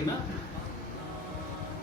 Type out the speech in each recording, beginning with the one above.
تھے نا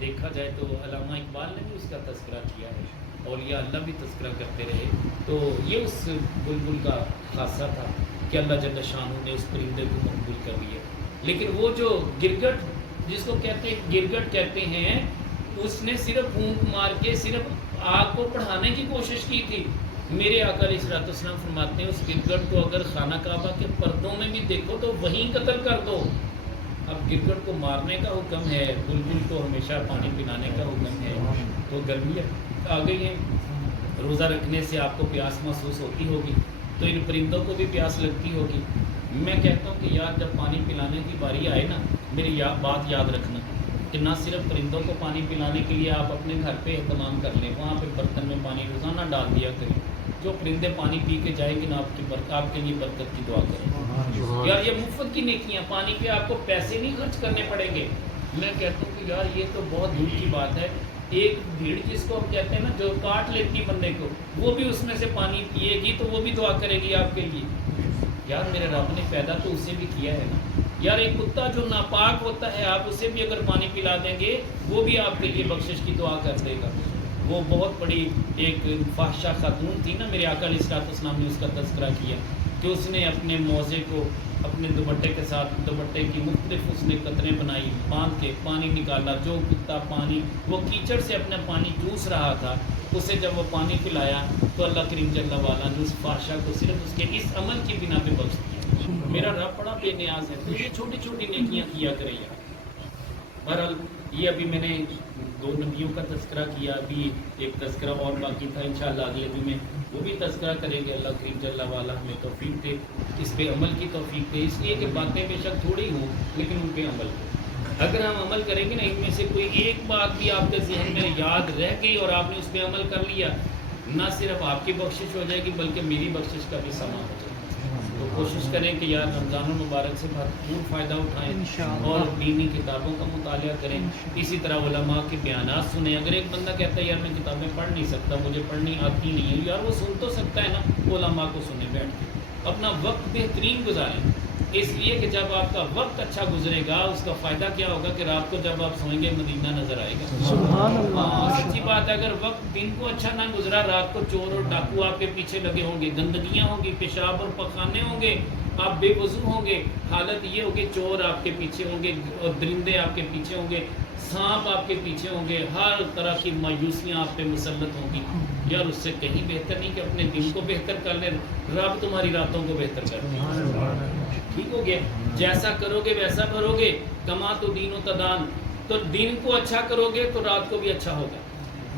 دیکھا جائے تو علامہ اقبال نے بھی اس کا تذکرہ کیا ہے، اولیاء اللہ بھی تذکرہ کرتے رہے، تو یہ اس بلبل کا خاصہ تھا کہ اللہ جل شانہ نے اس پرندے کو مقبول کر لیا۔ لیکن وہ جو گرگٹ جس کو کہتے ہیں گرگٹ کہتے ہیں، اس نے صرف پھونک مار کے صرف آگ کو پڑھانے کی کوشش کی تھی۔ میرے آقا علیہ الصلوۃ والسلام فرماتے ہیں اس گرگٹ کو اگر خانہ کعبہ کے پردوں میں بھی دیکھو تو وہیں قتل کر دو۔ اب گرگٹ کو مارنے کا حکم ہے، بلبل کو ہمیشہ پانی پلانے کا حکم ہے، تو گرمی آ گئی ہے، روزہ رکھنے سے آپ کو پیاس محسوس ہوتی ہوگی، تو ان پرندوں کو بھی پیاس لگتی ہوگی۔ میں کہتا ہوں کہ یار جب پانی پلانے کی باری آئے نا، میری بات یاد رکھنا کہ نہ صرف پرندوں کو پانی پلانے کے لیے آپ اپنے گھر پہ اہتمام کر لیں، وہاں پہ برتن میں پانی روزانہ ڈال دیا کریں، جو پرندے پانی پی کے جائیں گے نا آپ کے لیے برکت کی دعا کریں۔ یار یہ مفت کی نیکیاں، پانی پہ آپ کو پیسے نہیں خرچ کرنے پڑیں گے۔ میں کہتا ہوں کہ یار یہ تو بہت دور کی بات ہے، ایک بھیڑ جس کو ہم کہتے ہیں نا جو کاٹ لیتی بندے کو، وہ بھی اس میں سے پانی پیے گی تو وہ بھی دعا کرے گی آپ کے لیے۔ یار میرے رب نے پیدا تو اسے بھی کیا ہے نا، یار ایک کتا جو ناپاک ہوتا ہے آپ اسے بھی اگر پانی پلا دیں گے وہ بھی آپ کے لیے بخشش کی دعا کر دے گا۔ وہ بہت بڑی ایک فاحشہ خاتون تھی نا، میرے آقا علیہ الصلوۃ والسلام نے اس کا تذکرہ کیا کہ اس نے اپنے موزے کو اپنے دوپٹے کے ساتھ، دوپٹے کی مختلف اس نے قطریں بنائی، باندھ کے پانی نکالا، جو کتا پانی وہ کیچڑ سے اپنا پانی چوس رہا تھا اسے جب وہ پانی پلایا تو اللہ کریم جل وعلا نے اس فاحشہ کو صرف اس کے اس عمل کی بنا پہ بخش دیا۔ میرا رب بڑا بے نیاز ہے، تو یہ چھوٹی چھوٹی نیکیاں کیا کریں یار۔ بہرحال یہ ابھی میں نے 2 نبیوں کا تذکرہ کیا، ابھی ایک تذکرہ اور باقی تھا، انشاءاللہ اگلے دن میں وہ بھی تذکرہ کریں گے۔ اللہ کریم جل وعلا ہمیں توفیق دے، اس پہ عمل کی توفیق دے، اس لیے کہ باتیں بے شک تھوڑی ہوں لیکن ان پہ عمل ہو۔ اگر ہم عمل کریں گے نا، ان میں سے کوئی ایک بات بھی آپ کے ذہن میں یاد رہ گئی اور آپ نے اس پہ عمل کر لیا، نہ صرف آپ کی بخشش ہو جائے گی بلکہ میری بخشش کا بھی سامان ہو جائے گا۔ تو کوشش کریں کہ یار رمضان المبارک سے بھرپور فائدہ اٹھائیں اور دینی کتابوں کا مطالعہ کریں، اسی طرح علماء کے بیانات سنیں۔ اگر ایک بندہ کہتا ہے یار میں کتابیں پڑھ نہیں سکتا، مجھے پڑھنی آتی نہیں ہے، یار وہ سن تو سکتا ہے نا، علماء کو سنیں بیٹھ کے، اپنا وقت بہترین گزاریں، اس لیے کہ جب آپ کا وقت اچھا گزرے گا اس کا فائدہ کیا ہوگا کہ رات کو جب آپ سوئیں گے مدینہ نظر آئے گا۔ سبحان اللہ۔ سچی بات ہے، اگر وقت دن کو اچھا نہ گزرا، رات کو چور اور ڈاکو آپ کے پیچھے لگے ہوں گے، گندگیاں ہوں گی، پیشاب اور پخانے ہوں گے، آپ بے وضو ہوں گے، حالت یہ ہوگی چور آپ کے پیچھے ہوں گے اور درندے آپ کے پیچھے ہوں گے، سانپ آپ کے پیچھے ہوں گے، ہر طرح کی مایوسیاں آپ پہ مسلط ہوں گی۔ یار اس سے کہیں بہتر نہیں کہ اپنے دن کو بہتر کر لیں، رب تمہاری راتوں کو بہتر کر دے۔ ٹھیک ہو گیا، جیسا کرو گے ویسا بھرو گے، کما تو دین و تدان، تو دن کو اچھا کرو گے تو رات کو بھی اچھا ہوگا،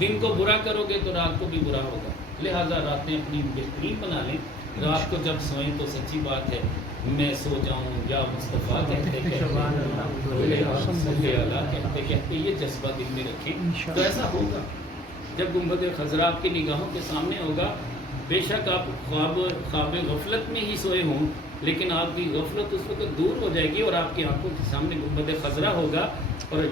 دن کو برا کرو گے تو رات کو بھی برا ہوگا۔ لہٰذا راتیں اپنی بہترین بنا لیں، رات کو جب سوئیں تو سچی بات ہے میں سو جاؤں یا مصطفیٰ کہتے کہتے یہ جذبہ دل میں رکھیں تو ایسا ہوگا۔ جب گنبد خضرا آپ کی نگاہوں کے سامنے ہوگا، بے شک آپ خواب غفلت میں ہی سوئے ہوں لیکن آپ کی غفلت اس وقت دور ہو جائے گی اور آپ کی آنکھوں کے سامنے گنبد خضرا ہوگا، اور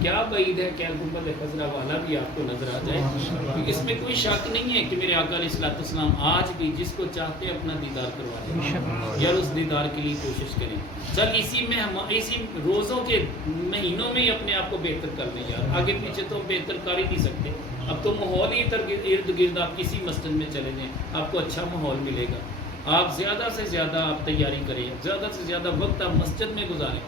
کیا بعید ہے کہ گنبد خضرا والا بھی آپ کو نظر آ جائے۔ اس میں کوئی شک نہیں ہے کہ میرے آقا علیہ الصلوۃ والسلام آج بھی جس کو چاہتے ہیں اپنا دیدار کروا دیں، یار اس دیدار کے لیے کوشش کریں۔ چل اسی روزوں کے مہینوں میں ہی اپنے آپ کو بہتر کر لیں یار، آگے پیچھے تو بہتر کر ہی نہیں سکتے۔ اب تو ماحول ہی ارد گرد آپ کسی مسجد میں چلے جائیں آپ کو اچھا ماحول ملے گا۔ آپ زیادہ سے زیادہ آپ تیاری کریں، زیادہ سے زیادہ وقت آپ مسجد میں گزاریں،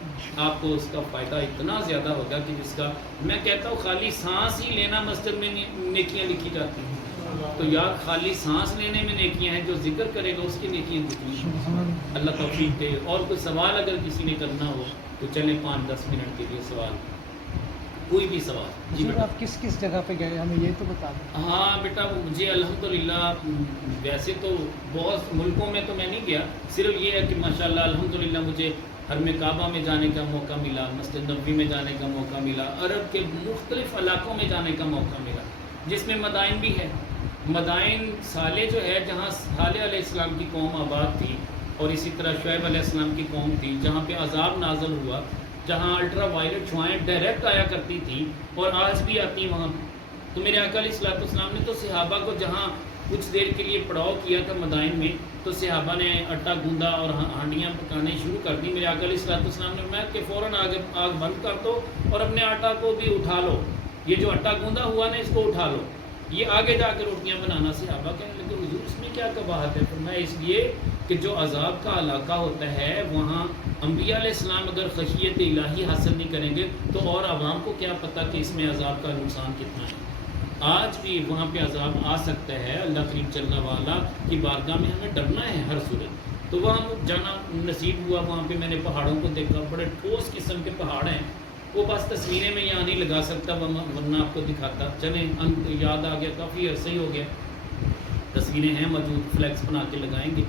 آپ کو اس کا فائدہ اتنا زیادہ ہوگا کہ جس کا میں کہتا ہوں خالی سانس ہی لینا مسجد میں نیکیاں لکھی جاتی ہیں، تو یار خالی سانس لینے میں نیکیاں ہیں، جو ذکر کرے گا اس کی نیکیاں کتنی ہیں۔ اللہ توفیق دے۔ اور کوئی سوال اگر کسی نے کرنا ہو تو چلیں 5-10 منٹ کے لیے سوال، کوئی بھی سوال۔ جی سر آپ کس کس جگہ پہ گئے ہمیں یہ تو بتا دیں۔ ہاں بیٹا مجھے الحمدللہ ویسے تو بہت ملکوں میں تو میں نہیں گیا، صرف یہ ہے کہ ماشاءاللہ الحمدللہ مجھے حرم کعبہ میں جانے کا موقع ملا، مسجد نبوی میں جانے کا موقع ملا، عرب کے مختلف علاقوں میں جانے کا موقع ملا جس میں مدائن بھی ہے۔ مدائن صالح جو ہے جہاں صالح علیہ السلام کی قوم آباد تھی، اور اسی طرح شعیب علیہ السلام کی قوم تھی جہاں پہ عذاب نازل ہوا، جہاں الٹرا وائلٹ چھوائیں ڈائریکٹ آیا کرتی تھی اور آج بھی آتی ہیں وہاں۔ تو میرے آقا علیہ الصلوۃ والسلام نے تو صحابہ کو جہاں کچھ دیر کے لیے پڑاؤ کیا تھا مدائن میں، تو صحابہ نے آٹا گوندا اور ہانڈیاں پکانے شروع کر دی۔ میرے آقا علیہ الصلوۃ والسلام نے فرمایا کہ فوراً آگ بند کر دو اور اپنے آٹا کو بھی اٹھا لو یہ جو آٹا گوندا ہوا نا اس کو اٹھا لو، یہ آگے جا کے روٹیاں بنانا صحابہ کہنے لگے حضور اس میں کیا قباحت ہے؟ فرمایا اس لیے کہ جو عذاب کا علاقہ ہوتا ہے وہاں انبیاء علیہ السلام اگر خشیت الہی حاصل نہیں کریں گے تو اور عوام کو کیا پتہ کہ اس میں عذاب کا نقصان کتنا ہے۔ آج بھی وہاں پہ عذاب آ سکتا ہے، اللہ کریم چلنا والا کی بارگاہ میں ہمیں ڈرنا ہے ہر صورت۔ تو وہاں جانا نصیب ہوا، وہاں پہ میں نے پہاڑوں کو دیکھا، بڑے ٹھوس قسم کے پہاڑ ہیں، وہ بس تصویریں میں یہاں نہیں لگا سکتا ورنہ آپ کو دکھاتا، چلیں یاد آ گیا، کافی عرصہ ہی ہو گیا، تصویریں ہیں موجود، فلیکس بنا کے لگائیں گے۔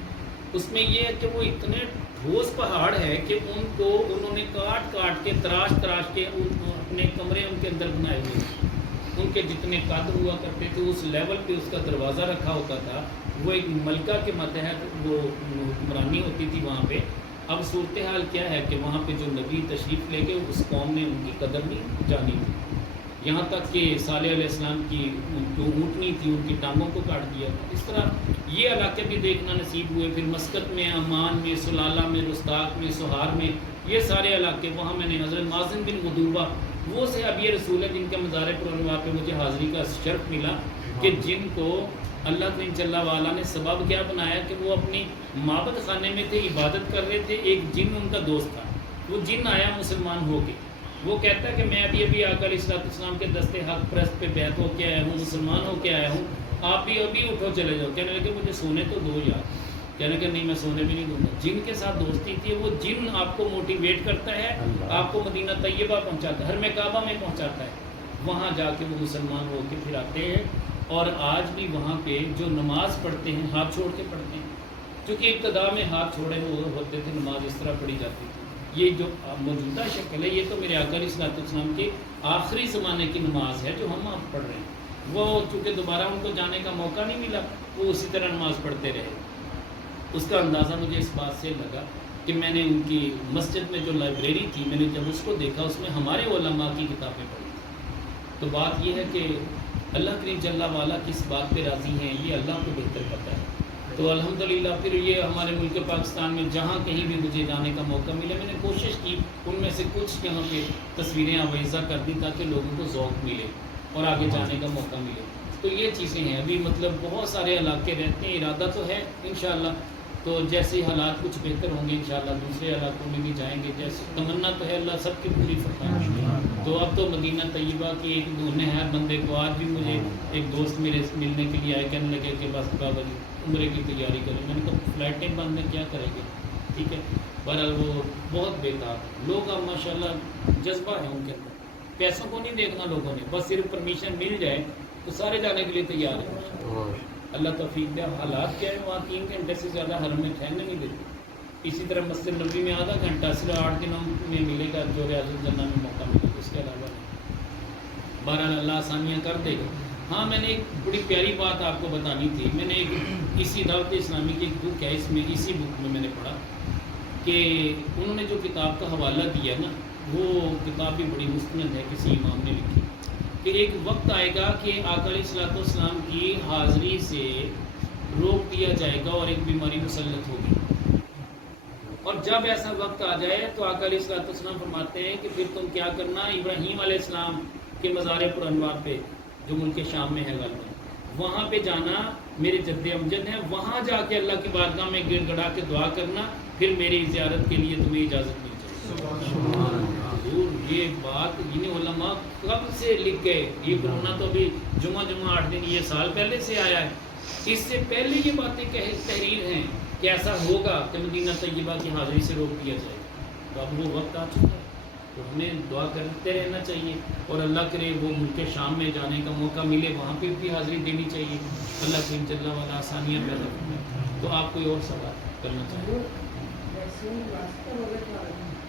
اس میں یہ ہے کہ وہ اتنے ٹھوس پہاڑ ہے کہ ان کو انہوں نے کاٹ کاٹ کے تراش تراش کے اپنے کمرے ان کے اندر بنائے ہوئے ہیں۔ ان کے جتنے قد ہوا کرتے تھے اس لیول پہ اس کا دروازہ رکھا ہوتا تھا، وہ ایک ملکہ کے ماتحت وہ حکمرانی ہوتی تھی وہاں پہ۔ اب صورتحال کیا ہے کہ وہاں پہ جو نبی تشریف لے گئے اس قوم نے ان کی قدر نہیں جانی تھی، یہاں تک کہ صالح علیہ السلام کی جو اونٹنی تھی ان کی ٹانگوں کو کاٹ دیا تھا۔ اس طرح یہ علاقے بھی دیکھنا نصیب ہوئے، پھر مسقط میں، عمان میں، سلالہ میں، رستاق میں، سہار میں، یہ سارے علاقے، وہاں میں نے حضرت مازن بن غدوبہ، وہ صحابی رسول ہے جن کے مزار پر انوار پہ مجھے حاضری کا شرف ملا کہ جن کو اللہ کریم جل وعلا نے سبب کیا بنایا کہ وہ اپنی معبد خانے میں تھے، عبادت کر رہے تھے، ایک جن ان کا دوست تھا، وہ جن آیا مسلمان ہو کے، وہ کہتا ہے کہ میں ابھی آقا علیہ السلام کے دستے حق پرست پہ بیعت ہو کے آیا ہوں، مسلمان ہو کے آیا ہوں، آپ بھی ابھی اٹھو چلے جاؤ۔ کہنے لگے مجھے سونے تو دو یار، کہنے کہ نہیں میں سونے بھی نہیں دوں گا۔ جن کے ساتھ دوستی تھی، وہ جن آپ کو موٹیویٹ کرتا ہے، آپ کو مدینہ طیبہ پہنچاتا ہے، حرم کعبہ میں پہنچاتا ہے، وہاں جا کے وہ مسلمان ہو کے پھر آتے ہیں۔ اور آج بھی وہاں پہ جو نماز پڑھتے ہیں ہاتھ چھوڑ کے پڑھتے ہیں، کیونکہ ابتدا میں ہاتھ چھوڑے ہوتے تھے، نماز اس طرح پڑھی جاتی تھی۔ یہ جو موجودہ شکل ہے یہ تو میرے آقا علیہ السلام کے آخری زمانے کی نماز ہے جو ہم آپ پڑھ رہے ہیں۔ وہ چونکہ دوبارہ ان کو جانے کا موقع نہیں ملا، وہ اسی طرح نماز پڑھتے رہے۔ اس کا اندازہ مجھے اس بات سے لگا کہ میں نے ان کی مسجد میں جو لائبریری تھی، میں نے جب اس کو دیکھا اس میں ہمارے علماء کی کتابیں پڑھی تھیں۔ تو بات یہ ہے کہ اللہ کریم جل وعلا کس بات پہ راضی ہیں یہ اللہ کو بہتر پتہ ہے۔ تو الحمدللہ پھر یہ ہمارے ملک پاکستان میں جہاں کہیں بھی مجھے جانے کا موقع ملے، میں نے کوشش کی ان میں سے کچھ یہاں پہ تصویریں آویزہ کر دی تاکہ لوگوں کو ذوق ملے اور آگے جانے کا موقع ملے۔ تو یہ چیزیں ہیں، ابھی مطلب بہت سارے علاقے رہتے ہیں، ارادہ تو ہے انشاءاللہ، تو جیسے حالات کچھ بہتر ہوں گے انشاءاللہ دوسرے علاقوں میں بھی جائیں گے، جیسے تمنا تو ہے، اللہ سب کی پوری فرمائے۔ تو اب تو مدینہ طیبہ کی ایک ہر بندے کو، آج بھی مجھے ایک دوست میرے ملنے کے لیے آئے، کہنے لگے کہ بس بابا جی عمرے کی تیاری کریں۔ میں نے کہا فلائٹیں بند میں کیا کریں گے، ٹھیک ہے۔ بہرحال وہ بہت بےتاب لوگ، اب ماشاءاللہ جذبہ ہے ان کے اندر، پیسوں کو نہیں دیکھنا لوگوں نے، بس صرف پرمیشن مل جائے تو سارے جانے کے لیے تیار ہیں۔ اللہ توفیق دے۔ حالات کیا ہے وہاں 3 گھنٹے سے زیادہ حرم میں ٹھہرنے نہیں دیتے۔ اسی طرح مسجد نبوی میں آدھا گھنٹہ صرف 8 دنوں میں ملے گا جو ریاض الجنہ میں موقع ملے گا، اس کے علاوہ نہیں۔ بہرحال اللہ آسانیاں کر دے گا۔ ہاں میں نے ایک بڑی پیاری بات آپ کو بتانی تھی، میں نے ایک اسی دعوت اسلامی کی ایک بک ہے، اس میں اسی بک میں نے پڑھا کہ انہوں نے جو کتاب کا حوالہ دیا نا، وہ کتاب بھی بڑی مستند ہے، کسی امام نے لکھی کہ ایک وقت آئے گا کہ آقا علیہ السلام کی حاضری سے روک دیا جائے گا اور ایک بیماری مسلط ہوگی، اور جب ایسا وقت آ جائے تو آقا علیہ السلام فرماتے ہیں کہ پھر تم کیا کرنا، ابراہیم علیہ السلام کے مزار پر انوار پہ جو ملک شام میں ہے غالباً، وہاں پہ جانا، میرے جد امجد ہیں، وہاں جا کے اللہ کی بارگاہ میں گڑ گڑا کے دعا کرنا، پھر میری زیارت کے لیے تمہیں اجازت مل جائے۔ حضور یہ بات انہیں علماء کب سے لکھ گئے، یہ کرونا تو ابھی جمعہ 8 دن یہ سال پہلے سے آیا ہے، اس سے پہلے یہ باتیں تحریر ہیں کہ ایسا ہوگا کہ مدینہ طیبہ کی حاضری سے روک دیا جائے۔ تو اب وہ وقت آ چکا ہے، تو ہمیں دعا کرتے رہنا چاہیے، اور اللہ کرے وہ ملک شام میں جانے کا موقع ملے، وہاں پہ بھی حاضری دینی چاہیے، اللہ کی جل والا آسانیاں پیدا کریں۔ تو آپ کوئی اور سوال کرنا چاہیے؟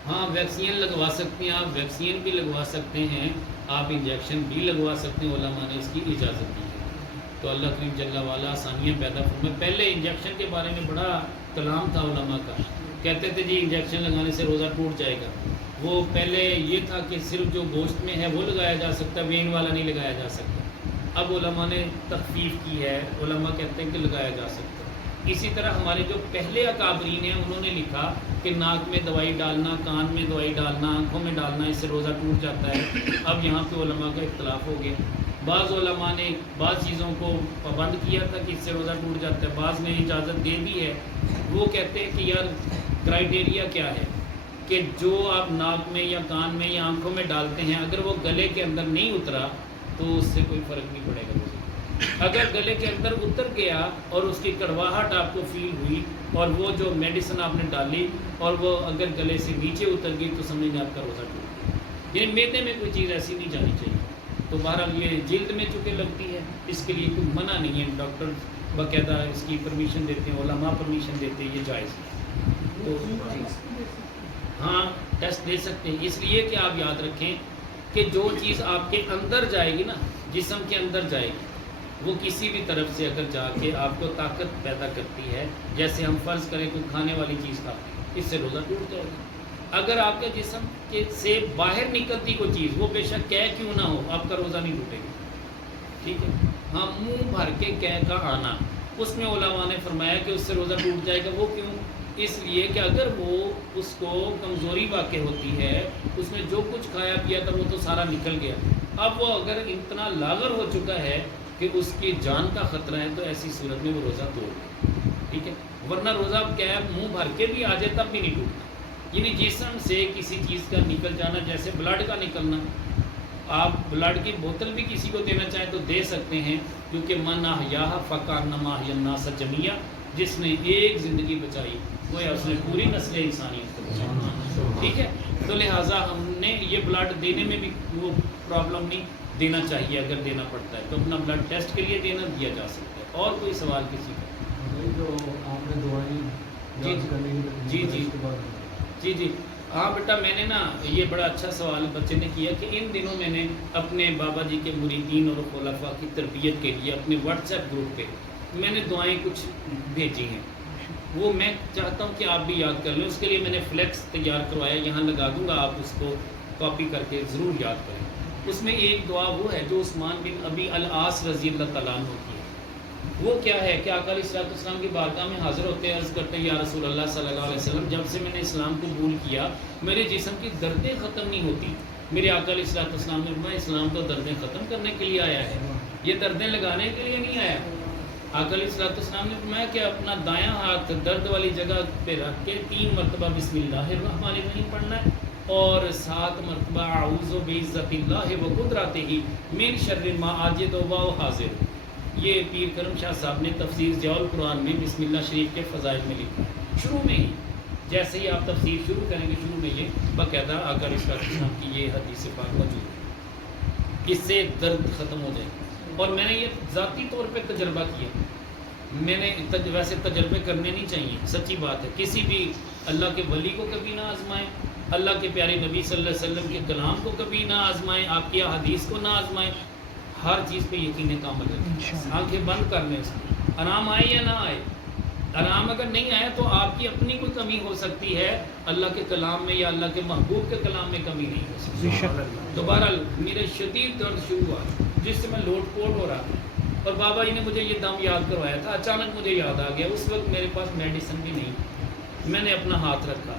ہاں ویکسین لگوا سکتے ہیں آپ، ویکسین بھی لگوا سکتے ہیں آپ، انجیکشن بھی لگوا سکتے ہیں، علماء نے اس کی اجازت دی ہے۔ تو اللہ کریم جل والا آسانیاں پیدا فرمائے۔ پہلے انجیکشن کے بارے میں بڑا کلام تھا علماء کا، کہتے تھے جی انجیکشن لگانے سے روزہ ٹوٹ جائے گا۔ وہ پہلے یہ تھا کہ صرف جو گوشت میں ہے وہ لگایا جا سکتا، وین والا نہیں لگایا جا سکتا۔ اب علماء نے تخفیف کی ہے، علماء کہتے ہیں کہ لگایا جا سکتا۔ اسی طرح ہمارے جو پہلے اکابرین ہیں انہوں نے لکھا کہ ناک میں دوائی ڈالنا، کان میں دوائی ڈالنا، آنکھوں میں ڈالنا، اس سے روزہ ٹوٹ جاتا ہے۔ اب یہاں پہ علماء کا اختلاف ہو گیا، بعض علماء نے بعض چیزوں کو پابند کیا تھا کہ اس سے روزہ ٹوٹ جاتا ہے، بعض نے اجازت دے دی ہے۔ وہ کہتے ہیں کہ یار کرائٹیریا کیا ہے کہ جو آپ ناک میں یا کان میں یا آنکھوں میں ڈالتے ہیں اگر وہ گلے کے اندر نہیں اترا تو اس سے کوئی فرق نہیں پڑے گا۔ اگر گلے کے اندر اتر گیا اور اس کی کڑواہٹ آپ کو فیل ہوئی اور وہ جو میڈیسن آپ نے ڈالی اور وہ اگر گلے سے نیچے اتر گئی تو سمجھیں آپ کا روزہ ٹوٹ گیا۔ یعنی میدے میں کوئی چیز ایسی نہیں جانی چاہیے۔ تو بہرحال یہ جلد میں چونکہ لگتی ہے اس کے لیے کوئی منع نہیں ہے، ڈاکٹر باقاعدہ اس کی پرمیشن دیتے ہیں، علماء پرمیشن دیتے ہیں، یہ جائز ہے۔ تو ہاں ٹیسٹ دے سکتے ہیں، اس لیے کہ آپ یاد رکھیں کہ جو چیز آپ کے اندر جائے گی نا، جسم کے اندر جائے گی، وہ کسی بھی طرف سے اگر جا کے آپ کو طاقت پیدا کرتی ہے، جیسے ہم فرض کریں کوئی کھانے والی چیز کھاتے ہیں، اس سے روزہ ٹوٹ جائے گا۔ اگر آپ کے جسم کے سے باہر نکلتی کوئی چیز، وہ بے شک قے کیوں نہ ہو، آپ کا روزہ نہیں ٹوٹے گا، ٹھیک ہے۔ ہاں منہ بھر کے قے کا آنا، اس میں علماء نے فرمایا کہ اس سے روزہ ٹوٹ جائے گا۔ وہ کیوں؟ اس لیے کہ اگر وہ اس کو کمزوری واقع ہوتی ہے، اس میں جو کچھ کھایا پیا تھا وہ تو سارا نکل گیا، اب وہ اگر اتنا لاغر ہو چکا ہے کہ اس کی جان کا خطرہ ہے تو ایسی صورت میں وہ روزہ توڑ دے، ٹھیک ہے۔ ورنہ روزہ کیا منہ بھر کے بھی آ جائے تب بھی نہیں ٹوٹتا۔ یعنی جسم سے کسی چیز کا نکل جانا، جیسے بلڈ کا نکلنا، آپ بلڈ کی بوتل بھی کسی کو دینا چاہیں تو دے سکتے ہیں، کیونکہ من احیاہ فکانما احیا الناس جمیعا، جس نے ایک زندگی بچائی گویا اس نے پوری نسل انسانیت کو بچایا، ٹھیک ہے۔ تو لہٰذا ہم نے یہ بلڈ دینے میں بھی وہ پرابلم نہیں، دینا چاہیے، اگر دینا پڑتا ہے تو اپنا بلڈ ٹیسٹ کے لیے دینا دیا جا سکتا ہے۔ اور کوئی سوال کسی کا؟ جو آپ نے دوائی جی جی جی جی جی ہاں بیٹا، میں نے نا یہ بڑا اچھا سوال بچے نے کیا کہ ان دنوں میں نے اپنے بابا جی کے مریدین اور خلفاء کی تربیت کے لیے اپنے واٹس ایپ گروپ پہ میں نے دعائیں کچھ بھیجی ہیں، وہ میں چاہتا ہوں کہ آپ بھی یاد کر لیں۔ اس کے لیے میں نے فلیکس تیار کروایا، یہاں لگا دوں گا، آپ اس کو کاپی کر کے ضرور یاد کریں۔ اس میں ایک دعا وہ ہے جو عثمان بن ابی العاص رضی اللہ تعالیٰ عنہ کی ہے۔ وہ کیا ہے کہ آقا علیہ الصلوۃ والسلام کی بارگاہ میں حاضر ہوتے ہیں، عرض کرتے ہیں یا رسول اللہ صلی اللہ علیہ وسلم، جب سے میں نے اسلام قبول کیا میرے جسم کی دردیں ختم نہیں ہوتی۔ میرے آقا علیہ الصلوۃ والسلام نے فرمایا اسلام تو دردیں ختم کرنے کے لیے آیا ہے، یہ دردیں لگانے کے لیے نہیں آیا۔ آقا علیہ الصلوۃ والسلام نے فرمایا کہ اپنا دایاں ہاتھ درد والی جگہ پہ رکھ کے 3 مرتبہ بسم اللہ الرحمن الرحیم پڑھنا ہے اور 7 مرتبہ اعوذ بعزت اللہ و قدرتہ من شر ما اجد و حاضر۔ یہ پیر کرم شاہ صاحب نے تفسیر ضیاء القرآن میں بسم اللہ شریف کے فضائل میں لکھا ہے، شروع میں ہی جیسے ہی آپ تفسیر شروع کریں گے شروع میں یہ باقاعدہ آقا علیہ السلام کی یہ حدیث پاک موجود ہے، اس سے درد ختم ہو جائے گا۔ اور میں نے یہ ذاتی طور پہ تجربہ کیا، میں نے ویسے تجربے کرنے نہیں چاہیے، سچی بات ہے، کسی بھی اللہ کے ولی کو کبھی نہ آزمائیں، اللہ کے پیارے نبی صلی اللہ علیہ وسلم کے کلام کو کبھی نہ آزمائیں، آپ کی حدیث کو نہ آزمائیں، ہر چیز پہ یقین کامل رکھیں، آنکھیں بند کر لیں، اس میں آرام آئے یا نہ آئے۔ آرام اگر نہیں آیا تو آپ کی اپنی کوئی کمی ہو سکتی ہے، اللہ کے کلام میں یا اللہ کے محبوب کے کلام میں کمی نہیں ہو سکتی۔ تو بہرحال میرے شدید درد شروع ہوا جس سے میں لوٹ پوٹ ہو رہا تھا، اور بابا جی نے مجھے یہ دم یاد کروایا تھا، اچانک مجھے یاد آ گیا، اس وقت میرے پاس میڈیسن بھی نہیں، میں نے اپنا ہاتھ رکھا،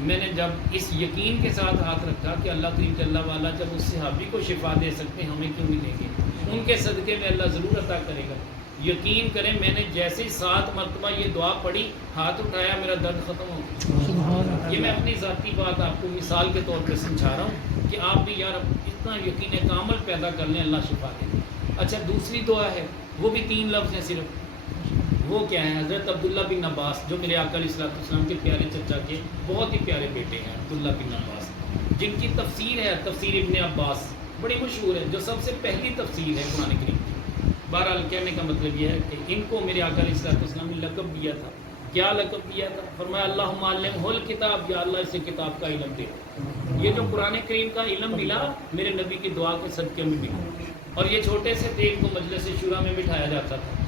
میں نے جب اس یقین کے ساتھ ہاتھ رکھا کہ اللہ کریم جل والا جب اس صحابی کو شفا دے سکتے ہیں ہمیں کیوں نہیں دیں گے، ان کے صدقے میں اللہ ضرور عطا کرے گا۔ یقین کریں میں نے جیسے 7 مرتبہ یہ دعا پڑھی، ہاتھ اٹھایا، میرا درد ختم ہو گیا۔ یہ میں اپنی ذاتی بات آپ کو مثال کے طور پہ سمجھا رہا ہوں کہ آپ بھی یار اتنا یقین کامل پیدا کر لیں، اللہ شفا دے گا۔ اچھا دوسری دعا ہے، وہ بھی 3 لفظ ہیں صرف، وہ کیا ہے؟ حضرت عبداللہ بن عباس جو میرے آقا علیہ الصلوۃ والسلام کے پیارے چچا کے بہت ہی پیارے بیٹے ہیں، عبداللہ بن عباس، جن کی تفسیر ہے تفسیر ابن عباس، بڑی مشہور ہے، جو سب سے پہلی تفسیر ہے قرآن کریم کی۔ بہرحال کہنے کا مطلب یہ ہے کہ ان کو میرے آقا علیہ الصلوۃ والسلام نے لقب دیا تھا، کیا لقب دیا تھا؟ فرمایا اللہم علمہ الکتاب، یا اللہ اسے کتاب کا علم دے۔ یہ جو قرآن کریم کا علم ملا میرے نبی کی دعا کے صدقے میں ملا، اور یہ چھوٹے سے تھے، ان کو مجلس شورا میں بٹھایا جاتا تھا،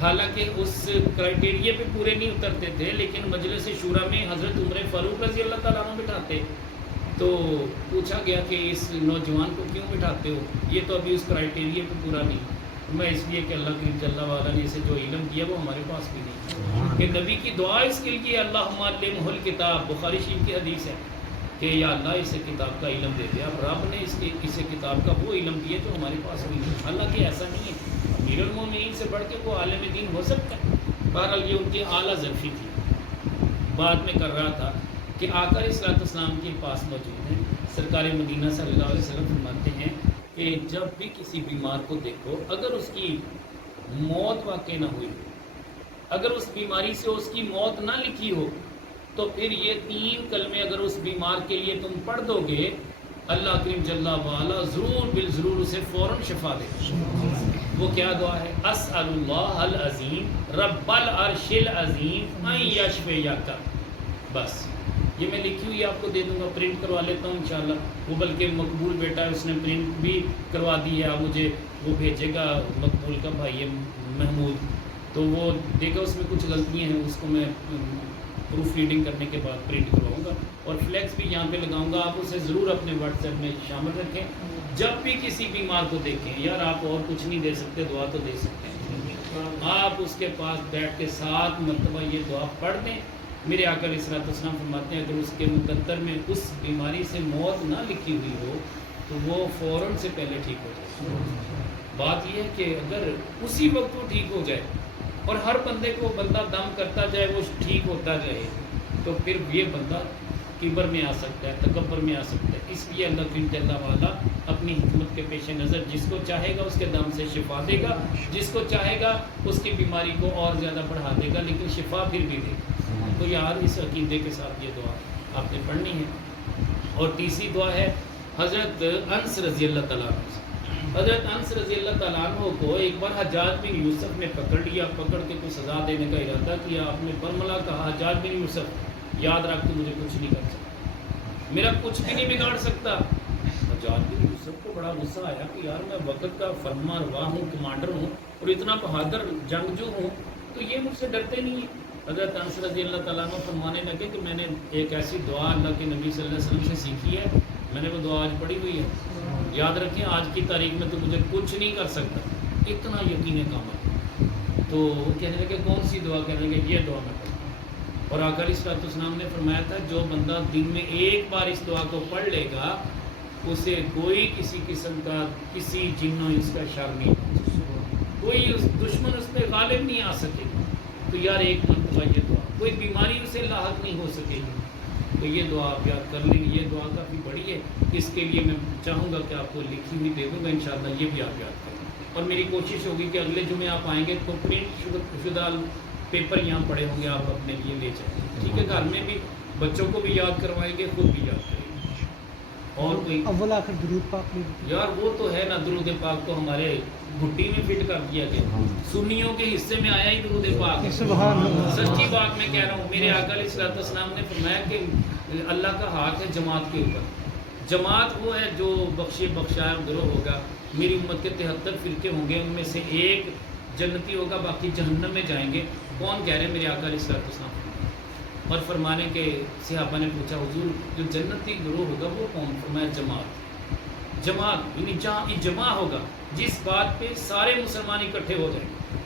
حالانکہ اس کرائٹیریے پہ پورے نہیں اترتے تھے، لیکن مجلس شورا میں حضرت عمر فاروق رضی اللہ تعالیٰ عنہ بٹھاتے، تو پوچھا گیا کہ اس نوجوان کو کیوں بٹھاتے ہو، یہ تو ابھی اس کرائٹیریے پہ پورا نہیں، میں اس لیے کہ اللہ کی جل وعلا نے اسے جو علم دیا وہ ہمارے پاس بھی نہیں، کہ نبی کی دعا اس کے لیے اللہم علمہ الکتاب، بخاری شریف کی حدیث ہے کہ یا اللہ اسے کتاب کا علم دے دے. اب رب نے اسے کتاب کا وہ علم دیا جو ہمارے پاس بھی نہیں. حالانکہ ایسا نہیں ہے، امیر المومنین سے بڑھ کے وہ عالم دین ہو سکتا ہے. بہرحال یہ ان کی اعلیٰ ظرفی تھی. بعد میں کر رہا تھا کہ آقا علیہ الصلوۃ والسلام کے پاس موجود ہیں. سرکار مدینہ صلی اللہ علیہ وسلم فرماتے ہیں کہ جب بھی کسی بیمار کو دیکھو، اگر اس کی موت واقع نہ ہوئی، اگر اس بیماری سے اس کی موت نہ لکھی ہو، تو پھر یہ 3 کلمے اگر اس بیمار کے لیے تم پڑھ دو گے، اللہ کریم جل وعلا ضرور بالضرور اسے فوراً شفا دے. وہ کیا دعا ہے؟ اسأل اللہ العظیم رب العرش العظیم ان یشفیک. بس یہ میں لکھی ہوئی آپ کو دے دوں گا، پرنٹ کروا لیتا ہوں انشاءاللہ. وہ بلکہ مقبول بیٹا ہے، اس نے پرنٹ بھی کروا دی ہے. آپ مجھے وہ بھیجے گا مقبول کا بھائی ہے محمود، تو وہ دیکھا اس میں کچھ غلطیاں ہیں، اس کو میں پروف ریڈنگ کرنے کے بعد پرنٹ کرواؤں گا اور فلیکس بھی یہاں پہ لگاؤں گا. آپ اسے ضرور اپنے واٹس ایپ میں شامل رکھیں. جب بھی کسی بیمار کو دیکھیں، یار آپ اور کچھ نہیں دے سکتے، دعا تو دے سکتے ہیں. آپ اس کے پاس بیٹھ کے 7 مرتبہ یہ دعا پڑھ دیں. میرے آقا علیہ الصلوۃ والسلام فرماتے ہیں اگر اس کے مقدر میں اس بیماری سے موت نہ لکھی ہوئی ہو تو وہ فوراً سے پہلے ٹھیک ہو جائے. بات یہ ہے کہ اگر اسی وقت وہ ٹھیک ہو جائے اور ہر بندے کو بندہ دم کرتا جائے، وہ ٹھیک ہوتا جائے، تو پھر یہ بندہ کبر میں آ سکتا ہے، تکبر میں آ سکتا ہے. اس لیے اللہ کی جل وعلا اپنی حکمت کے پیش نظر جس کو چاہے گا اس کے دم سے شفا دے گا، جس کو چاہے گا اس کی بیماری کو اور زیادہ بڑھا دے گا، لیکن شفا پھر بھی دے گا. تو یار اس عقیدے کے ساتھ یہ دعا آپ نے پڑھنی ہے. اور تیسری دعا ہے حضرت انس رضی اللہ تعالیٰ عنہ. حضرت انس رضی اللہ تعالیٰ عنہ کو ایک بار حجاج بن یوسف نے پکڑ لیا، پکڑ کے کوئی سزا دینے کا ارادہ کیا. آپ نے برملا کہا حجاج بن یوسف یاد رکھ، تو مجھے کچھ نہیں کر سکتا، میرا کچھ بھی نہیں بگاڑ سکتا. حجاج بن یوسف کو بڑا غصہ آیا کہ یار میں وقت کا فرما روا ہوں، کمانڈر ہوں اور اتنا بہادر جنگجو ہوں، تو یہ مجھ سے ڈرتے نہیں ہیں. حضرت انس رضی اللہ تعالیٰ عنہ فرمانے لگے کہ میں نے ایک ایسی دعا اللہ کے نبی صلی اللہ علیہ وسلم سے سیکھی ہے، میں نے وہ دعا آج پڑھی ہوئی ہے. یاد رکھیں آج کی تاریخ میں تو مجھے کچھ نہیں کر سکتا. اتنا یقین کامل. تو وہ کہنے لگے کون سی دعا؟ کہنے لگے یہ دعا میں پڑھتا ہوں. اور آقا علیہ الصلوۃ والسلام نے فرمایا تھا جو بندہ دن میں ایک بار اس دعا کو پڑھ لے گا اسے کوئی کسی قسم کا کسی جن و انس کا شر نہیں پہنچے، کوئی دشمن اس پہ غالب نہیں آ سکے گا. تو یار ایک مرتبہ یہ دعا، کوئی بیماری اسے لاحق نہیں ہو سکے گی. تو یہ دعا آپ یاد کر لیں. یہ دعا کافی بڑی ہے، اس کے لیے میں چاہوں گا کہ آپ کو لکھی ہوئی دے دوں گا انشاءاللہ. یہ بھی آپ یاد کریں اور میری کوشش ہوگی کہ اگلے جمعے آپ آئیں گے تو پرنٹ شدہ پیپر یہاں پڑے ہوں گے، آپ اپنے لیے لے جائیں. ٹھیک ہے، گھر میں بھی بچوں کو بھی یاد کروائیں گے، خود بھی یاد کریں گے. اور کوئی اول آخر درود پاک نہیں؟ یار وہ تو ہے نا، درود پاک تو ہمارے گھٹی میں فٹ کر دیا گیا، سنیوں کے حصے میں آیا ہی درود پاک. سبحان اللہ. سچی بات میں کہہ رہا ہوں. میرے آقا علیہ الصلوۃ والسلام نے فرمایا کہ اللہ کا ہاتھ ہے جماعت کے اوپر. جماعت وہ ہے جو بخشایا گروہ ہوگا. میری امت کے 73 فرقے ہوں گے، ان میں سے ایک جنتی ہوگا، باقی جہنم میں جائیں گے. کون کہہ رہے ہیں؟ میرے آقا علیہ الصلوۃ والسلام. اور فرمانے کے صحابہ نے پوچھا حضور جو جنتی گروہ ہوگا وہ کون؟ فرمایا جماعت. جماعت یعنی جہاں اجماع ہوگا، جس بات پہ سارے مسلمان اکٹھے ہو جائیں گے.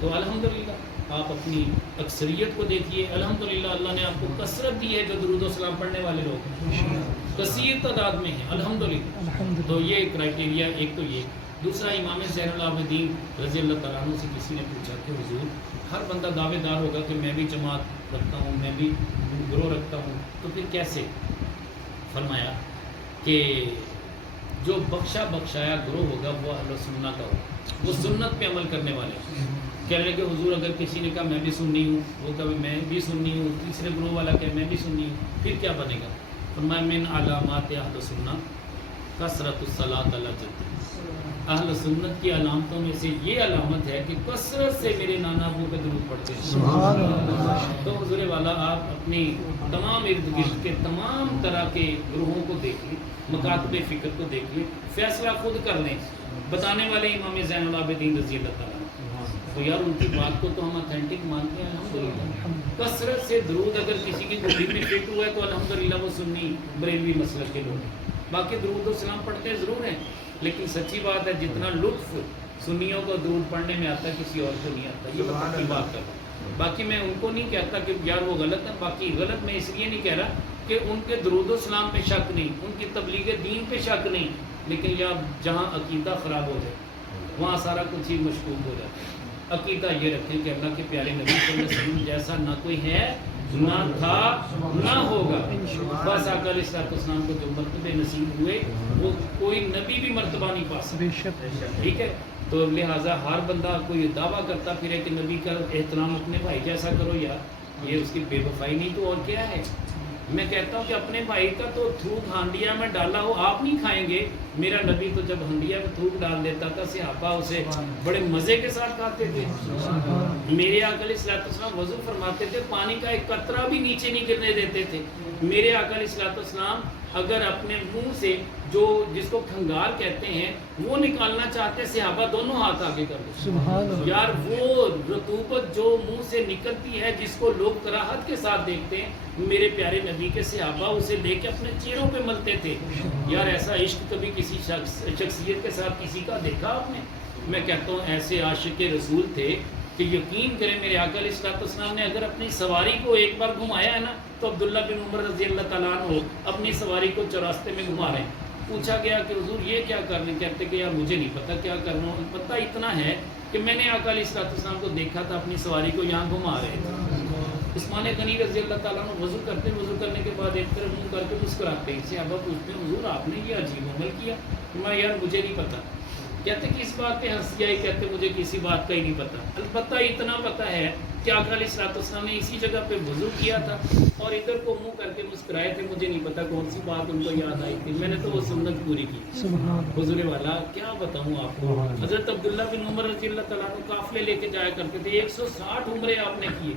تو الحمدللہ آپ اپنی اکثریت کو دیکھیے، الحمدللہ اللہ نے آپ کو کثرت دی ہے جو درود و سلام پڑھنے والے لوگ ہیں، کثیر تعداد میں ہیں الحمدللہ. تو یہ کرائٹیریا ایک تو یہ. دوسرا امام زین العابدین رضی اللہ تعالیٰ عنہ سے کسی نے پوچھا کہ حضور ہر بندہ دعوے دار ہوگا کہ میں بھی جماعت رکھتا ہوں، میں بھی گروہ رکھتا ہوں، تو پھر کیسے؟ فرمایا کہ جو بخشایا گروہ ہوگا وہ اہل سنت کا ہوگا، وہ سنت پہ عمل کرنے والے ہیں. کہنے لگے حضور اگر کسی نے کہا میں بھی سنی ہوں، وہ کہا میں بھی سنی ہوں، تیسرے گروہ والا کہ میں بھی سنی ہوں، پھر کیا بنے گا؟ فرمایا من علامات اہل سنت کثرت الصلاۃ علی جد. اہل سنت کی علامتوں میں سے یہ علامت ہے کہ کثرت سے میرے نانا ابو پہ درود پڑھتے ہیں. تو حضور والا آپ اپنی تمام ارد گرد کے تمام طرح کے گروہوں کو دیکھ لیں، مکاتب فکر کو دیکھ لیں، فیصلہ خود کر لیں. بتانے والے امام زین العابدین رضی اللہ تعالیٰ. تو یار ان کی بات کو تو ہم اتھینٹک مانتے ہیں الحمدللہ. کثرت سے درود اگر کسی کی گھٹی میں فٹ ہوا ہے تو الحمدللہ وہ سنی بریلوی مسلک کے لوگ ہیں. باقی درود و سلام پڑھتے ضرور ہیں، لیکن سچی بات ہے جتنا لطف سنیوں کو درود پڑھنے میں آتا ہے، کسی اور کو نہیں آتا، یہ بات کی بات کر رہا ہوں۔ باقی میں ان کو نہیں کہتا کہ یار وہ غلط ہے، باقی غلط میں اس لیے نہیں کہہ رہا کہ ان کے درود و سلام پہ شک نہیں، ان کی تبلیغ دین پہ شک نہیں، لیکن یار جہاں عقیدہ خراب ہو جائے وہاں سارا کچھ ہی مشکوک ہو جاتا ہے۔ عقیدہ یہ رکھیں کہ اللہ کے پیارے نبی صلی اللہ علیہ وسلم جیسا نہ کوئی ہے، نہ تھا، نہ ہوگا۔ بس آقا علیہ الصلوۃ والسلام کو جو مرتبے نصیب ہوئے وہ کوئی نبی بھی مرتبہ نہیں پا سکتا، بے شک ٹھیک ہے؟ تو لہٰذا ہر بندہ کوئی دعویٰ کرتا پھر ہے کہ نبی کا احترام اپنے بھائی جیسا کرو، یار یہ اس کی بے وفائی نہیں تو اور کیا ہے؟ میں کہتا ہوں کہ اپنے بھائی کا تو تھوک ہانڈیا میں ڈالا ہو آپ نہیں کھائیں گے، میرا نبی تو جب ہانڈیا میں تھوک ڈال دیتا تھا صحابہ اسے بڑے مزے کے ساتھ کھاتے تھے۔ میرے آقا علیہ الصلوۃ والسلام وضو فرماتے تھے، پانی کا ایک قطرہ بھی نیچے نہیں گرنے دیتے تھے۔ میرے آقا علیہ الصلوۃ والسلام اگر اپنے منہ سے جو جس کو کھنگار کہتے ہیں وہ نکالنا چاہتے، صحابہ دونوں ہاتھ آگے کر دیتے۔ سبحان اللہ۔ یار وہ رطوبت جو منہ سے نکلتی ہے جس کو لوگ کراہت کے ساتھ دیکھتے ہیں، میرے پیارے نبی کے صحابہ اسے لے کے اپنے چہروں پہ ملتے تھے۔ یار ایسا عشق کبھی کسی شخصیت کے ساتھ کسی کا دیکھا آپ نے؟ میں کہتا ہوں ایسے عاشق رسول تھے کہ یقین کریں میرے آقا علیہ الصلوۃ والسلام نے اگر اپنی سواری کو ایک بار گھمایا ہے نا تو عبداللہ بن عمر رضی اللہ تعالیٰ عنہ اپنی سواری کو چوراستے میں گھما رہے ہیں۔ پوچھا گیا کہ حضور یہ کیا کر رہے ہیں؟ کہتے کہ یار مجھے نہیں پتا کیا کر رہا ہوں، پتہ اتنا ہے کہ میں نے آقا علیہ الصلوۃ والسلام کو دیکھا تھا اپنی سواری کو یہاں گھما رہے تھے۔ عثمان غنی رضی اللہ تعالیٰ عنہ وضو کرتے، وضو کرنے کے بعد ایک طرف منہ کر کے مسکراتے ہیں۔ صحابہ پوچھتے ہیں حضور آپ نے یہ عجیب عمل کیا؟ میں یار مجھے نہیں پتا۔ کہتے کس بات پہ ہنسی آئی؟ کہتے مجھے کسی بات کا ہی نہیں پتا، البتہ اتنا پتا ہے کہ آقا علیہ الصلوۃ والسلام نے اسی جگہ پہ وضو کیا تھا اور ادھر کو منہ کر کے مسکرائے تھے۔ مجھے نہیں پتا کون سی بات ان کو یاد آئی تھی، میں نے تو وہ سنت پوری کی۔ سبحان حضور والا کیا بتاؤں آپ کو، حضرت عبداللہ بن عمر رضی اللہ تعالیٰ عنہ قافلے لے کے جایا کرتے تھے، 160 عمرے آپ نے کیے،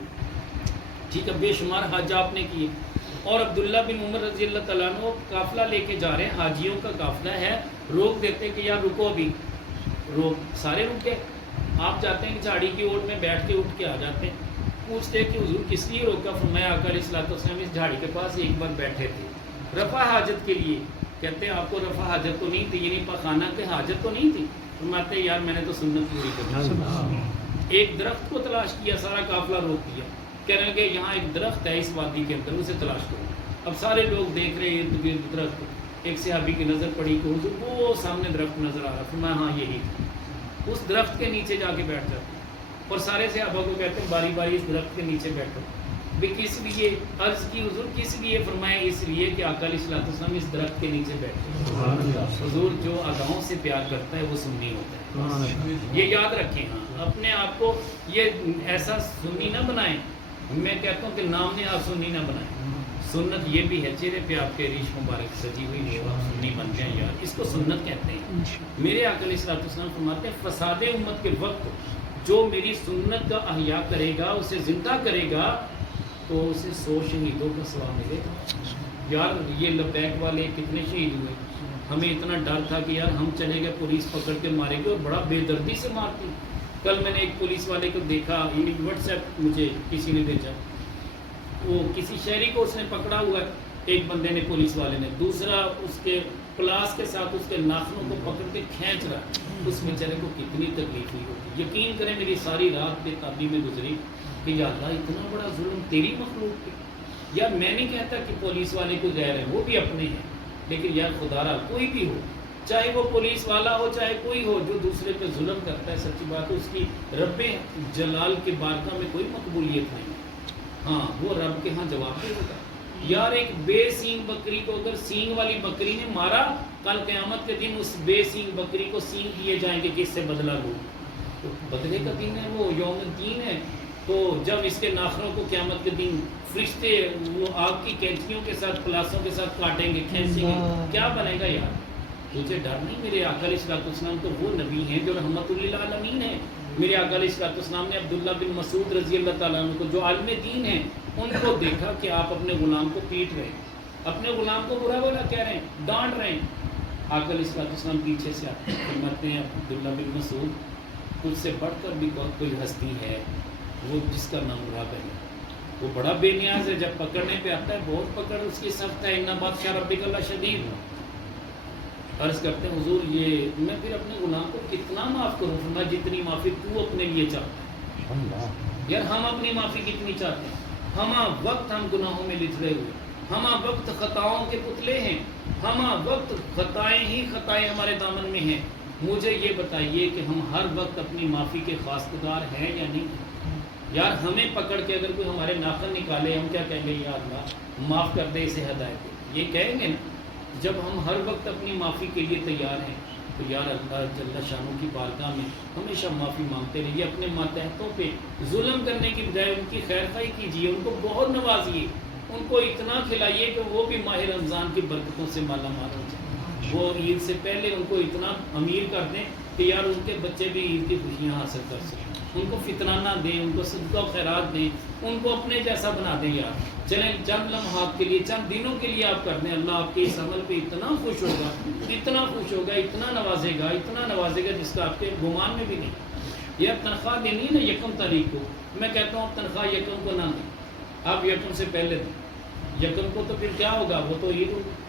ٹھیک ہے، بے شمار حج آپ نے کیے، اور عبداللہ بن عمر رضی اللہ تعالیٰ عنہ قافلہ لے کے جا رہے ہیں، حاجیوں کا قافلہ ہے، روک دیتے کہ یار رکو ابھی، روک، سارے رک گئے۔ آپ جاتے ہیں جھاڑی کی اوٹ میں بیٹھ کے اٹھ کے آ جاتے ہیں، پوچھتے ہیں کہ حضور کس لیے روکا؟ فرمایا آقا علیہ الصلوۃ والسلام اس جھاڑی کے پاس ایک بار بیٹھے تھے رفع حاجت کے لیے۔ کہتے ہیں آپ کو رفع حاجت تو نہیں تھی، یعنی پخانہ کے حاجت تو نہیں تھی؟ فرماتے یار میں نے تو سنت پوری کر ایک درخت کو تلاش کیا، سارا قافلہ روک دیا، کہنے لگے یہاں ایک درخت ہے اس وادی کے اندر، اسے تلاش کرو۔ اب سارے لوگ دیکھ رہے ہیں ارد گرد درخت، ایک صحابی کی نظر پڑی کہ حضور وہ سامنے درخت نظر آ رہا، فرمایا ہاں یہی، اس درخت کے نیچے جا کے بیٹھ جاتے اور سارے صحابہ کو کہتے ہیں باری باری اس درخت کے نیچے بیٹھو۔ بھی کس لیے عرض کی حضور کس لیے؟ فرمایا اس لیے کہ آقا علیہ الصلوۃ والسلام اس درخت کے نیچے بیٹھے۔ حضور جو اداؤں سے پیار کرتا ہے وہ سنی ہوتا ہے، یہ یاد رکھیں۔ ہاں اپنے آپ کو یہ ایسا سنی نہ بنائیں، میں کہتا ہوں کہ نام نے آپ سنی نہ بنائیں۔ سنت یہ بھی ہے چہرے پہ آپ کے ریش مبارک سجی ہوئی نہیں، آپ سنی بن جائیں یار، اس کو سنت کہتے ہیں۔ میرے آقا علیہ الصلوۃ والسلام فرماتے ہیں فساد امت کے وقت جو میری سنت کا احیاء کرے گا، اسے زندہ کرے گا، تو اسے 100 شہیدوں کا ثواب ملے گا۔ یار یہ لبیک والے کتنے شہید ہوئے، ہمیں اتنا ڈر تھا کہ یار ہم چلے گئے پولیس پکڑ کے مارے گی، اور بڑا بے دردی سے مارتی۔ کل میں نے ایک پولیس والے کو دیکھا، یعنی واٹس ایپ مجھے کسی نے بھیجا، وہ کسی شہری کو اس نے پکڑا ہوا ہے، ایک بندے نے پولیس والے نے، دوسرا اس کے پلاس کے ساتھ اس کے ناخنوں کو پکڑ کے کھینچ رہا، اس بیچارے کو کتنی تکلیف ہوئی ہوگی۔ یقین کریں میری ساری رات بے تابی میں گزری کہ یا اللہ اتنا بڑا ظلم تیری مخلوق پہ۔ یا میں نہیں کہتا کہ پولیس والے کو غیر ہیں، وہ بھی اپنے ہیں، لیکن یار خدا را کوئی بھی ہو، چاہے وہ پولیس والا ہو چاہے کوئی ہو، جو دوسرے پہ ظلم کرتا ہے، سچی بات ہے اس کی رب جلال کے بارگاہ میں کوئی مقبولیت نہیں۔ ہاں وہ رب کے ہاں جواب دے ہوگا۔ یار ایک بے سینگ بکری کو اگر سینگ والی بکری نے مارا، کل قیامت کے دن اس بے سینگ بکری کو سینگ دیے جائیں گے کہ اس سے بدلہ لو، تو بدلے کا دن ہے، وہ یوم الدین ہے۔ تو جب اس کے ناخنوں کو قیامت کے دن فرشتے وہ آگ کی کینچیوں کے ساتھ پلاسوں کے ساتھ کاٹیں گے، کھینچیں گے، کیا بنے گا یار؟ تجھے ڈر نہیں؟ میرے آقا علیہ الصلوۃ والسلام تو وہ نبی ہیں جو رحمت للعالمین ہیں۔ میرے آقا علیہ الصلوۃ والسلام نے عبداللہ بن مسعود رضی اللہ تعالیٰ عنہ کو جو عالم دین ہیں ان کو دیکھا کہ آپ اپنے غلام کو پیٹ رہے ہیں، اپنے غلام کو برا بولا کہہ رہے ہیں، ڈانٹ رہے ہیں۔ آقا علیہ الصلوۃ والسلام پیچھے سے آتے ہیں، فرماتے ہیں عبداللہ بن مسعود تجھ سے بڑھ کر بھی بہت کوئی ہستی ہے، وہ جس کا نام رب ہے، وہ بڑا بے نیاز ہے، جب پکڑنے پہ آتا ہے بہت پکڑ اس کی سخت ہے، ان بادشاہ ربک اللہ شدید۔ عرض کرتے ہیں حضور یہ میں پھر اپنے گناہ کو کتنا معاف کروں؟ فرمایا جتنی معافی تو اپنے لیے چاہتا ہے۔ یار ہم اپنی معافی کتنی چاہتے ہیں؟ ہمہ وقت ہم گناہوں میں لتڑے ہوئے، ہمہ وقت خطاؤں کے پتلے ہیں، ہمہ وقت خطائیں ہی خطائیں ہمارے دامن میں ہیں۔ مجھے یہ بتائیے کہ ہم ہر وقت اپنی معافی کے خواستگار ہیں یا نہیں؟ یار ہمیں پکڑ کے اگر کوئی ہمارے ناخن نکالے، ہم کیا کہیں گے؟ یا اللہ معاف کر دے، اسے ہدایت دے، یہ کہیں گے نا؟ جب ہم ہر وقت اپنی معافی کے لیے تیار ہیں تو یار اللہ جل شانہ کی بارگاہ میں ہمیشہ معافی مانگتے رہیے، اپنے ماتحتوں پہ ظلم کرنے کی بجائے ان کی خیر خواہی کیجیے، ان کو بہت نوازیے، ان کو اتنا کھلائیے کہ وہ بھی ماہ رمضان کی برکتوں سے مالا مال ہو جائے۔ وہ عید سے پہلے ان کو اتنا امیر کر دیں کہ یار ان کے بچے بھی عید کی خوشیاں حاصل کر سکیں، ان کو فطرانہ دیں، ان کو صدقہ و خیرات دیں، ان کو اپنے جیسا بنا دیں۔ یار چلیں چند لمحات کے لیے، چند دنوں کے لیے آپ کر دیں، اللہ آپ کے اس عمل پہ اتنا خوش ہوگا، اتنا خوش ہوگا، اتنا نوازے گا، اتنا نوازے گا جس کا آپ کے گمان میں بھی نہیں۔ یہ تنخواہ دینی ہے نا یکم تاریخ کو، میں کہتا ہوں تنخواہ یکم کو نہ دیں، آپ یکم سے پہلے دیں۔ یکم کو تو پھر کیا ہوگا؟ وہ تو عید ہوگا۔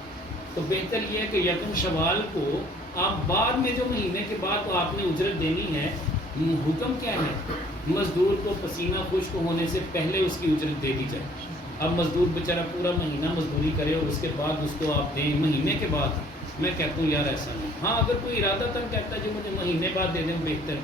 تو بہتر یہ ہے کہ یکم شوال کو آپ بعد میں جو مہینے کے بعد آپ نے اجرت دینی ہے، حکم کیا ہے؟ مزدور کو پسینہ خشک ہونے سے پہلے اس کی اجرت دے دی جائے۔ اب مزدور بیچارہ پورا مہینہ مزدوری کرے اور اس کے بعد اس کو آپ دیں مہینے کے بعد، میں کہتا ہوں یار ایسا نہیں۔ ہاں اگر کوئی ارادہ تن کہتا ہے جو مجھے مہینے بعد دے دیں بہتر،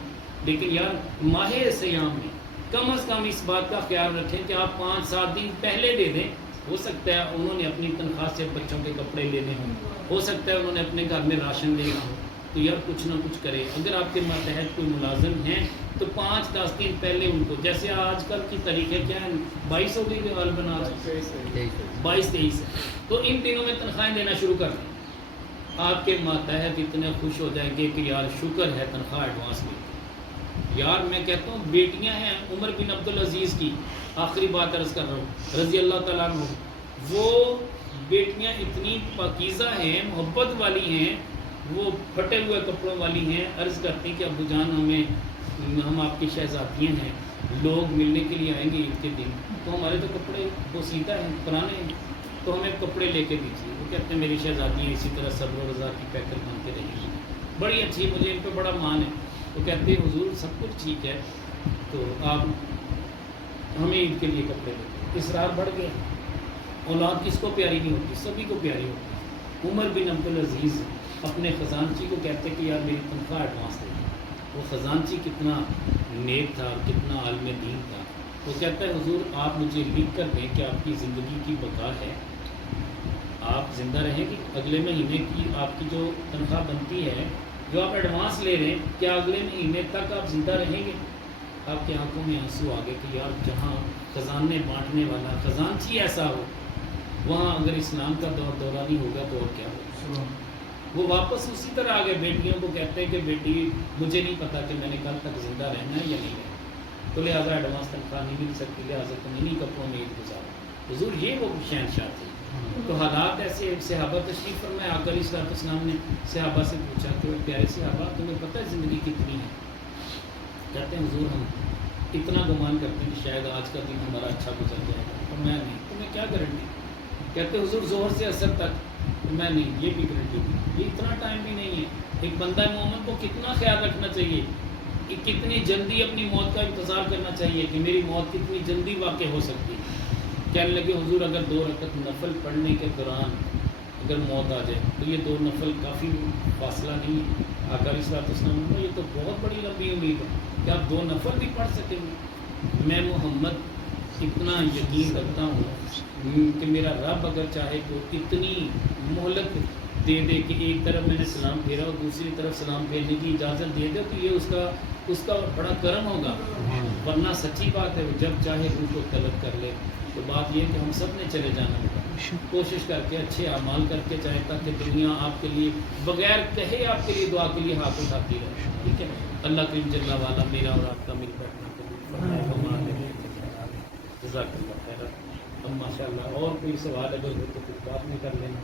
لیکن یار ماہ سیام میں کم از کم اس بات کا خیال رکھیں کہ آپ 5-7 دن پہلے دے دیں۔ ہو سکتا ہے انہوں نے اپنی تنخواہ سے بچوں کے کپڑے لینے ہوں، ہو سکتا ہے انہوں نے اپنے گھر میں راشن لینا ہو، تو یار کچھ نہ کچھ کرے۔ اگر آپ کے ماتحت کوئی ملازم ہیں تو 5-10 دن پہلے ان کو، جیسے آج کل کی طریقے کیا ہے، 22 ہو گئی غالباً، آج 22-23 ہے، تو ان دنوں میں تنخواہیں دینا شروع کر دیں۔ آپ کے ماتحت اتنے خوش ہو جائیں گے کہ یار شکر ہے تنخواہ ایڈوانس ملتی۔ یار میں کہتا ہوں بیٹیاں ہیں عمر بن عبدالعزیز کی، آخری بات عرض کر رہا ہوں رضی اللہ تعالیٰ عنہ، وہ بیٹیاں اتنی پاکیزہ ہیں، محبت والی ہیں، وہ پھٹے ہوئے کپڑوں والی ہیں، عرض کرتی ہیں کہ ابو جان ہم آپ کی شہزادیاں ہیں، لوگ ملنے کے لیے آئیں گے عید کے دن، تو ہمارے تو کپڑے بوسیدہ ہیں، پرانے ہیں، تو ہمیں کپڑے لے کے دیجیے۔ وہ کہتے ہیں میری شہزادیاں اسی طرح صبر و رضا کی پیکر بنتے رہیں گی، بڑی اچھی، مجھے ان پہ بڑا مان ہے۔ وہ کہتے ہیں حضور سب کچھ ٹھیک ہے، تو آپ ہمیں عید کے لیے کپڑے دیں۔ اصرار بڑھ گیا۔ اولاد کس کو پیاری نہیں ہوتی؟ سبھی کو پیاری ہوتی۔ عمر بن عبدالعزیز اپنے خزانچی کو کہتے کہ یار میری تنخواہ ایڈوانس دے دیں۔ وہ خزانچی کتنا نیک تھا، کتنا عالم دین تھا، وہ کہتا ہے حضور آپ مجھے لکھ کر دیں کہ آپ کی زندگی کی بقا ہے، آپ زندہ رہیں گے، اگلے مہینے کی آپ کی جو تنخواہ بنتی ہے، جو آپ ایڈوانس لے رہے ہیں، کیا اگلے مہینے تک آپ زندہ رہیں گے؟ آپ کی آنکھوں میں آنسو آ گئے کہ یار جہاں خزانے بانٹنے والا خزانچی ایسا ہو، وہاں اگر اسلام کا دورہ نہیں ہوگا تو اور کیا ہوگا؟ وہ واپس اسی طرح آ گئے، بیٹیوں کو کہتے ہیں کہ بیٹی مجھے نہیں پتا کہ میں نے کل تک زندہ رہنا ہے یا نہیں رہنا، تو لہٰذا ایڈوانس تنخواہ نہیں مل سکتی، لہٰذا تم انہیں کپڑوں میں عید گزارا۔ حضور یہ وہ شہنشاہ تھے۔ تو حالات ایسے، صحابہ تشریف فرمائے، آقا علیہ الصلوۃ والسلام نے صحابہ سے پوچھا کہ پیارے صحابہ تمہیں پتہ ہے زندگی کتنی ہے؟ کہتے ہیں حضور ہم اتنا گمان کرتے ہیں کہ شاید آج کا دن ہمارا اچھا گزر جائے گا، تو میں نہیں، تمہیں کیا گارنٹی؟ کہتے ہیں حضور ظہر سے عصر تک، تو میں نہیں، یہ بھی گارنٹی نہیں، یہ اتنا ٹائم بھی نہیں ہے۔ ایک بندہ مومن کو کتنا خیال رکھنا چاہیے کہ کتنی جلدی اپنی موت کا انتظار کرنا چاہیے کہ میری موت کتنی جلدی واقع ہو سکتی ہے۔ کہنے لگے حضور اگر 2 رکعت نفل پڑھنے کے دوران اگر موت آ جائے تو یہ 2 نفل کافی فاصلہ نہیں ہے۔ آقا علیہ الصلوۃ والسلام نے یہ تو بہت بڑی لمبی امید ہے کہ آپ 2 نفل بھی پڑھ سکیں گے۔ میں محمد اتنا یقین رکھتا ہوں کہ میرا رب اگر چاہے تو اتنی مہلت دے دے کہ ایک طرف میں نے سلام پھیرا اور دوسری طرف سلام پھیرنے کی اجازت دے دے، تو یہ اس کا بڑا کرم ہوگا، ورنہ سچی بات ہے وہ جب چاہے ان کو طلب کر لے۔ تو بات یہ کہ ہم سب نے چلے جانا ہوگا، کوشش کر کے اچھے اعمال کر کے جائیں تاکہ دنیا آپ کے لیے بغیر کہے آپ کے لیے دعا کے لیے ہاتھ اٹھاتی رہے، ٹھیک ہے؟ اللہ کریم جل والا میرا اور آپ کا مل کر جزاک اللہ خیر۔ اب ماشاء اللہ اور کوئی سوال اگر ہو تو کچھ بات نہیں کر لینا۔